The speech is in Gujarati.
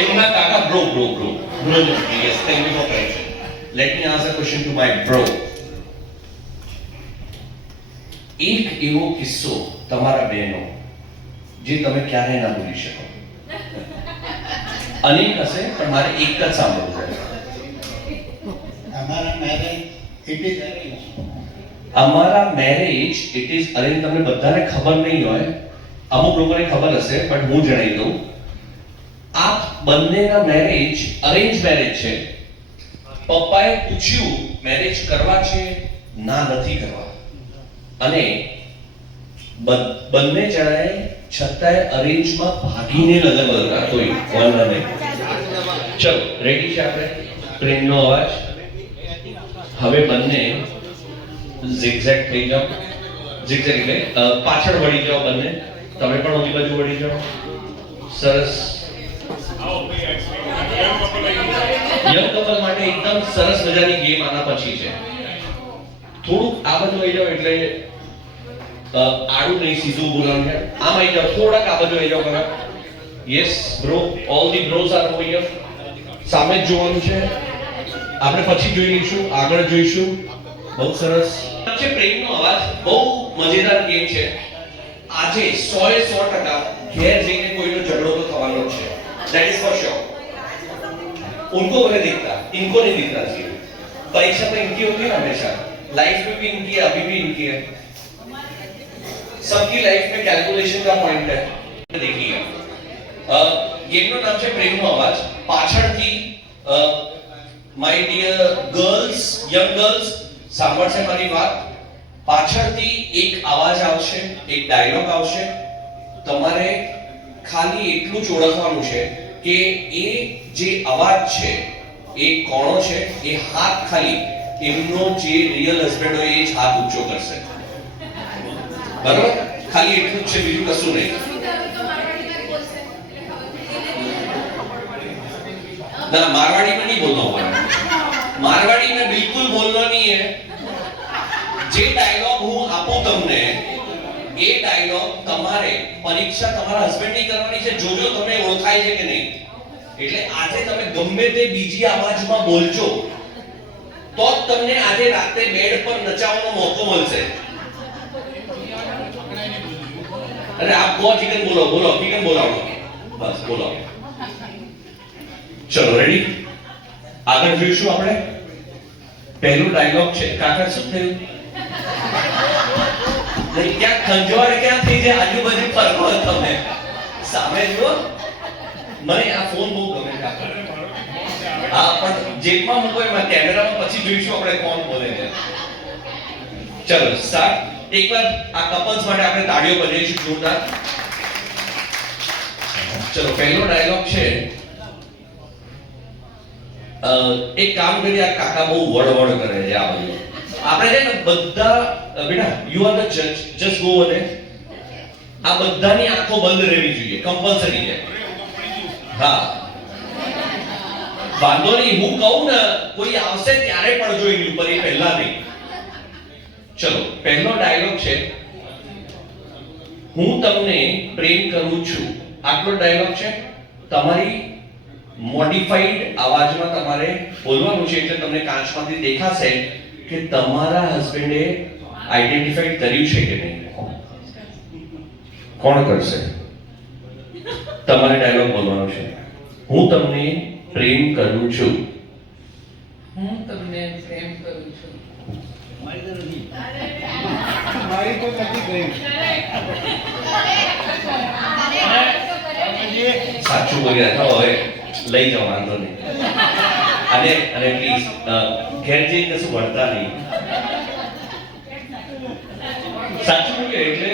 એમના કાકા bro. Yes, thank you for correction. Let me ask a question to my bro. એક એવો કિસ્સો તમારા બેનો જે તમે ક્યારેય ના ભૂલી શકો. અનેક હશે પણ મારે એક જ સાંભળવું છે. અમારા મેરેજ ઇટ ઇઝ અરેન્જ. તમને બધાને ખબર નહીં હોય, અમુક લોકોને ખબર હશે, પણ હું જણાવી દઉં. આ બંનેના મેરેજ અરેન્જ મેરેજ છે. પપ્પાએ પૂછ્યું મેરેજ કરવા છે, ના નથી કરવા, અને બંને જણાએ છતાંય અરેન્જમાં ભાગીને લગ્ન કર્યા. કોઈ વાંધો નહીં. ચલો રેડી છે આપણે? પ્રેમનો અવાજ. હવે બંને ઝિગઝેગ થઈ જાઓ. ઝિગઝેગ એટલે પાછળ વળી જાઓ બંને. તમે પણ ઓલી બાજુ વળી જાઓ. સરસ. યંગ કપલ માટે એકદમ સરસ મજાની ગેમ આના પછી છે. થોડુંક આ બાજુ આવી જાઓ, એટલે આડું નહીં, સીધું બોલવાનું છે. આમ આવી જાઓ, થોડાક આ બાજુ આવી જાઓ ખરા. Yes bro, all the bros are over here. સામે જ જોવાનું છે. આપણે પછી જોઈ લઈશું, આગળ જોઈશું. બહુ સરસ છે. પ્રેમનો અવાજ બહુ મજેદાર ગેમ છે. આજે 100% ઘેર જઈને કોઈનો ઝઘડો તો થવાનો જ છે. That is for sure. उनको नहीं दिखता, इनको नहीं दिखता जी. परीक्षा में इनकी होती है हमेशा, लाइफ में भी इनकी है, अभी भी इनकी है. सबकी लाइफ में कैलकुलेशन का पॉइंट है. देखिए गेम નો નામ છે પ્રેમનો અવાજ. પાછળથી my dear girls, young girls, સાંભળશે મારી વાત. પાછળથી એક અવાજ આવશે, એક ડાયલોગ આવશે. તમારે ખાલી એટલું જ ઓળખવાનું છે કે એ જે અવાજ છે એ કોણો છે. એ હાથ ખાલી એમનો જે રિયલ હસબન્ડ હોય એ જ હાથ ઊંચો કરશે. બરાબર? ખાલી એટલું જ છે, બીજું કશું નહીં. ना मारवाड़ी में नहीं बोलना होगा. मारवाड़ी में बिल्कुल बोलना नहीं है. જે ડાયલોગ હું આપું તમને, એ ડાયલોગ તમારે પરીક્ષા તમારા હસબન્ડ ની કરવાની છે. જોજો તમે ઓળખાય છે કે નહીં. એટલે આજે તમે ગમે તે બીજી અવાજમાં બોલજો તો જ તમને આજે રાતે બેડ પર નચાવવાનો મોકો મળશે. અરે આપ ગો ચિકન બોલો ચિકન બોલાવો. બસ બોલો. ચલો રેડી. આગળ જોઈશું આપણે. પહેલો ડાયલોગ છે. કાકા શું થયું? નહીં, ક્યાં ખંજવાળ ક્યાં થઈ જાય? આજુબાજુ ફરકો તમે સામે જુઓ. મને આ ફોન બહુ ગમે છે. હા, પણ જેબમાં મૂકો, એમાં કેમેરામાં પછી જોઈશું આપણે કોણ બોલે છે. ચલો સ્ટાર્ટ. એકવાર આ કપલ્સ માટે આપણે તાળીઓ બજાવીશું જોરદાર. ચલો પહેલો ડાયલોગ છે. એક કામ કરી, આ કાકા બહુ વડવડ કરે છે. આ બધું આપણે છે ને બધા, બેટા યુ આર ધ જજ, જસ્ટ ગો ઓવર ધેર. આ બધાની આંખો બંધ રહેવી જોઈએ, કમ્પલસરી છે. હા, વાંધો નહીં. હું કહું ને કોઈ આવશે ત્યારે પડજો એની ઉપર, એ પહેલા નહીં. ચલો પહેલો ડાયલોગ છે. હું તમને પ્રેમ કરું છું. આટલો ડાયલોગ છે. તમારી મોડિફાઈડ અવાજમાં તમારે બોલવાનું છે. એટલે તમને કાચમાંથી દેખાશે કે તમારા હસબન્ડે આઈડેન્ટિફાઈડ કર્યું છે કે નહીં. કોણ કરશે? તમારે ડાયલોગ બોલવાનો છે. હું તમને પ્રેમ કરું છું. હું તમને પ્રેમ કરું છું. મારી તો નથી ગઈ. સાચું બોલ્યા છો. હવે લઈ જાઓ, વાંધો નહીં. અને પ્લીઝ ઘેર જઈને કશું ભણતા નહીં. સાચું બોલ્યો એટલે